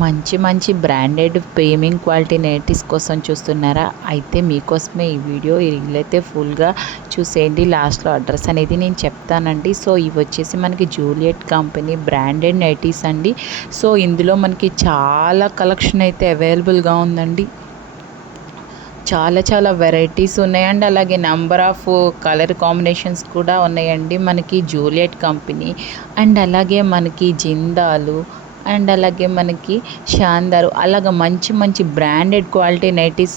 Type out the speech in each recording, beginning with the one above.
మంచి మంచి branded premium quality nighties కోసం చూస్తున్నారా? అయితే మీకోసమే ఈ వీడియో. ఈ రీల్ అయితే ఫుల్గా చూసేయండి. లాస్ట్లో అడ్రస్ అనేది నేను చెప్తానండి. సో ఇవి వచ్చేసి మనకి జూలియట్ కంపెనీ బ్రాండెడ్ నైటీస్ అండి. సో ఇందులో మనకి చాలా కలెక్షన్ అయితే అవైలబుల్గా ఉందండి. చాలా చాలా వెరైటీస్ ఉన్నాయండి. అలాగే నెంబర్ ఆఫ్ కలర్ కాంబినేషన్స్ కూడా ఉన్నాయండి మనకి జూలియట్ కంపెనీ. అండ్ అలాగే మనకి జిందాలు అండ్ అలాగే మనకి షాందారు అలాగ మంచి మంచి బ్రాండెడ్ క్వాలిటీ నైటీస్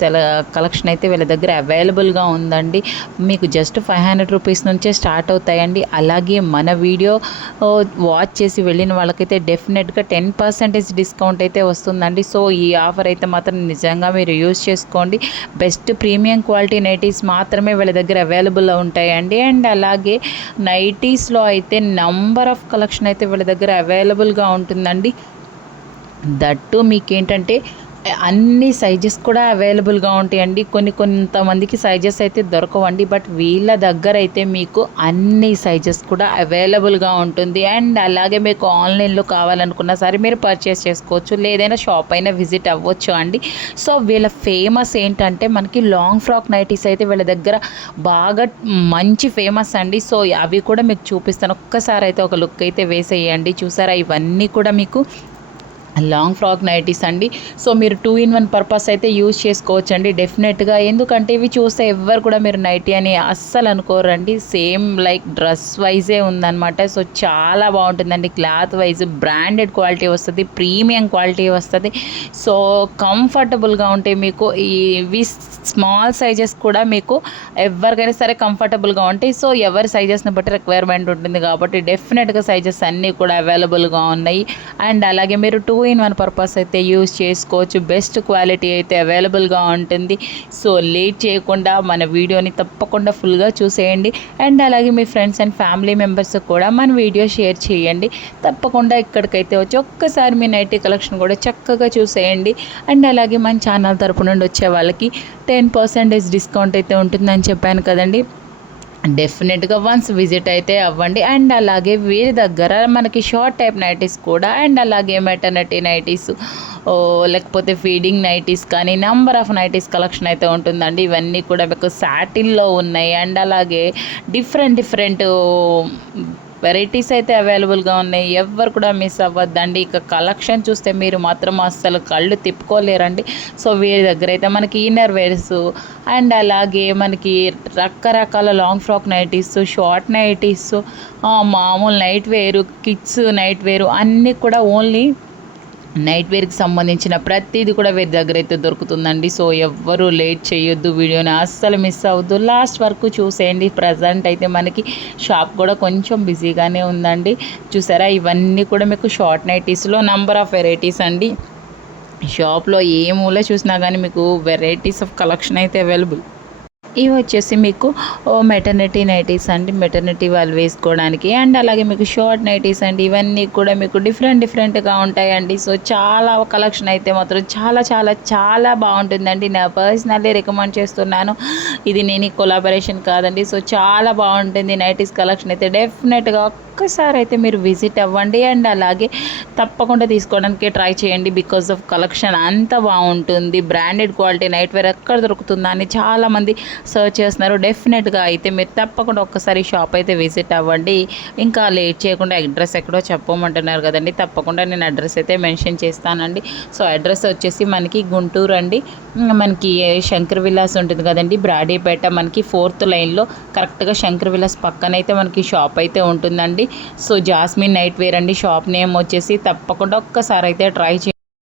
కలెక్షన్ అయితే వీళ్ళ దగ్గర అవైలబుల్గా ఉందండి. మీకు జస్ట్ 500 రూపీస్ నుంచే స్టార్ట్ అవుతాయండి. అలాగే మన వీడియో వాచ్ చేసి వెళ్ళిన వాళ్ళకైతే డెఫినెట్గా 10% డిస్కౌంట్ అయితే వస్తుందండి. సో ఈ ఆఫర్ అయితే మాత్రం నిజంగా మీరు యూజ్ చేసుకోండి. బెస్ట్ ప్రీమియం క్వాలిటీ నైటీస్ మాత్రమే వీళ్ళ దగ్గర అవైలబుల్లో ఉంటాయండి. అండ్ అలాగే నైటీస్లో అయితే నంబర్ ఆఫ్ కలెక్షన్ అయితే వీళ్ళ దగ్గర అవైలబుల్గా ఉంటుందండి. దట్టు మీకేంటంటే అన్ని సైజెస్ కూడా అవైలబుల్గా ఉంటాయండి. కొంతమందికి సైజెస్ అయితే దొరకవండి. బట్ వీళ్ళ దగ్గర అయితే మీకు అన్ని సైజెస్ కూడా అవైలబుల్గా ఉంటుంది. అండ్ అలాగే మీకు ఆన్లైన్లో కావాలనుకున్నా సరే మీరు పర్చేస్ చేసుకోవచ్చు, లేదైనా షాప్ అయినా విజిట్ అవ్వచ్చు అండి. సో వీళ్ళ ఫేమస్ ఏంటంటే మనకి లాంగ్ ఫ్రాక్ నైటీస్ అయితే వీళ్ళ దగ్గర బాగా మంచి ఫేమస్ అండి. సో అవి కూడా మీకు చూపిస్తాను. ఒక్కసారి అయితే ఒక లుక్ అయితే వేసేయండి. చూసారా, ఇవన్నీ కూడా మీకు లాంగ్ ఫ్రాక్ నైటీస్ అండి. సో మీరు 2-in-1 పర్పస్ అయితే యూజ్ చేసుకోవచ్చు అండి డెఫినెట్గా. ఎందుకంటే ఇవి చూస్తే ఎవ్వరు కూడా మీరు నైటీ అని అస్సలు అనుకోరండి. సేమ్ లైక్ డ్రెస్ వైజే ఉందన్నమాట. సో చాలా బాగుంటుందండి. క్లాత్ వైజ్ బ్రాండెడ్ క్వాలిటీ వస్తుంది, ప్రీమియం క్వాలిటీ వస్తుంది. సో కంఫర్టబుల్గా ఉంటాయి మీకు. ఇవి స్మాల్ సైజెస్ కూడా మీకు ఎవరికైనా సరే కంఫర్టబుల్గా ఉంటాయి. సో ఎవరి సైజెస్ని బట్టి రిక్వైర్మెంట్ ఉంటుంది కాబట్టి డెఫినెట్గా సైజెస్ అన్నీ కూడా అవైలబుల్గా ఉన్నాయి. అండ్ అలాగే మీరు 2-in-1 పర్పస్ అయితే యూజ్ చేసుకోవచ్చు. బెస్ట్ క్వాలిటీ అయితే అవైలబుల్గా ఉంటుంది. సో లేట్ చేయకుండా మన వీడియోని తప్పకుండా ఫుల్గా చూసేయండి. అండ్ అలాగే మీ ఫ్రెండ్స్ అండ్ ఫ్యామిలీ మెంబర్స్ కూడా మన వీడియో షేర్ చేయండి. తప్పకుండా ఇక్కడికైతే వచ్చి ఒక్కసారి మీ నైటీ కలెక్షన్ కూడా చక్కగా చూసేయండి. అండ్ అలాగే మన ఛానల్ తరపు నుండి వచ్చే వాళ్ళకి 10% డిస్కౌంట్ అయితే ఉంటుందని చెప్పాను కదండి. డెఫినెట్గా వన్స్ విజిట్ అయితే అవ్వండి. అండ్ అలాగే వీరి దగ్గర మనకి షార్ట్ టైప్ నైటీస్ కూడా అండ్ అలాగే మెటర్నిటీ నైటీస్ లేకపోతే ఫీడింగ్ నైటీస్ కానీ నెంబర్ ఆఫ్ నైటీస్ కలెక్షన్ అయితే ఉంటుందండి. ఇవన్నీ కూడా మీకు సాటిన్లో ఉన్నాయి. అండ్ అలాగే డిఫరెంట్ వెరైటీస్ అయితే అవైలబుల్గా ఉన్నాయి. ఎవ్వరు కూడా మిస్ అవ్వద్దండి. ఇక కలెక్షన్ చూస్తే మీరు మాత్రం అస్సలు కళ్ళు తిప్పుకోలేరండి. సో వీరి దగ్గర అయితే మనకి ఇన్నర్ వేర్స్ అండ్ అలాగే మనకి రకరకాల long frock nighties, short nighties, మామూలు నైట్ వేరు, కిడ్స్ నైట్ వేరు అన్నీ కూడా ఓన్లీ నైట్ వేర్కి సంబంధించిన ప్రతిదీ కూడా వీరి దగ్గర అయితే దొరుకుతుందండి. సో ఎవ్వరూ లేట్ చేయొద్దు, వీడియోని అస్సలు మిస్ అవ్వద్దు, లాస్ట్ వరకు చూసేయండి. ప్రజెంట్ అయితే మనకి షాప్ కూడా కొంచెం బిజీగానే ఉందండి. చూసారా, ఇవన్నీ కూడా మీకు షార్ట్ నైటీస్లో నంబర్ ఆఫ్ వెరైటీస్ అండి. షాప్లో ఏ మూల చూసినా కానీ మీకు వెరైటీస్ ఆఫ్ కలెక్షన్ అయితే అవైలబుల్. ఇవి వచ్చేసి మీకు మెటర్నిటీ నైటీస్ అండి, మెటర్నిటీ వాళ్ళు వేసుకోవడానికి. అండ్ అలాగే మీకు షార్ట్ నైటీస్ అండి. ఇవన్నీ కూడా మీకు డిఫరెంట్గా ఉంటాయండి. సో చాలా కలెక్షన్ అయితే మాత్రం చాలా చాలా చాలా బాగుంటుందండి. నా పర్సనల్లీ రికమెండ్ చేస్తున్నాను. ఇది నేను కొలాబరేషన్ కాదండి. సో చాలా బాగుంటుంది నైటీస్ కలెక్షన్ అయితే. డెఫినెట్గా ఒక్కసారి అయితే మీరు విజిట్ అవ్వండి. అండ్ అలాగే తప్పకుండా తీసుకోవడానికి ట్రై చేయండి. బికాస్ ఆఫ్ కలెక్షన్ అంత బాగుంటుంది. బ్రాండెడ్ క్వాలిటీ నైట్ వేర్ ఎక్కడ దొరుకుతుందా అని చాలామంది సర్చ్ చేస్తున్నారు. డెఫినెట్గా అయితే మీరు తప్పకుండా ఒక్కసారి షాప్ అయితే విజిట్ అవ్వండి. ఇంకా లేట్ చేయకుండా అడ్రస్ ఎక్కడో చెప్పమంటున్నారు కదండి, తప్పకుండా నేను అడ్రస్ అయితే మెన్షన్ చేస్తానండి. సో అడ్రస్ వచ్చేసి మనకి గుంటూరు అండి. మనకి శంకర్ విలాస్ ఉంటుంది కదండి, బ్రాడీపేట మనకి 4th లైన్లో కరెక్ట్గా శంకర్ విలాస్ పక్కనైతే మనకి షాప్ అయితే ఉంటుందండి. సో జాస్మిన్ నైట్ వేర్ అండి షాప్ నేమ్ వచ్చేసి. తప్పకుండా ఒక్కసారి అయితే ట్రై చేయండి.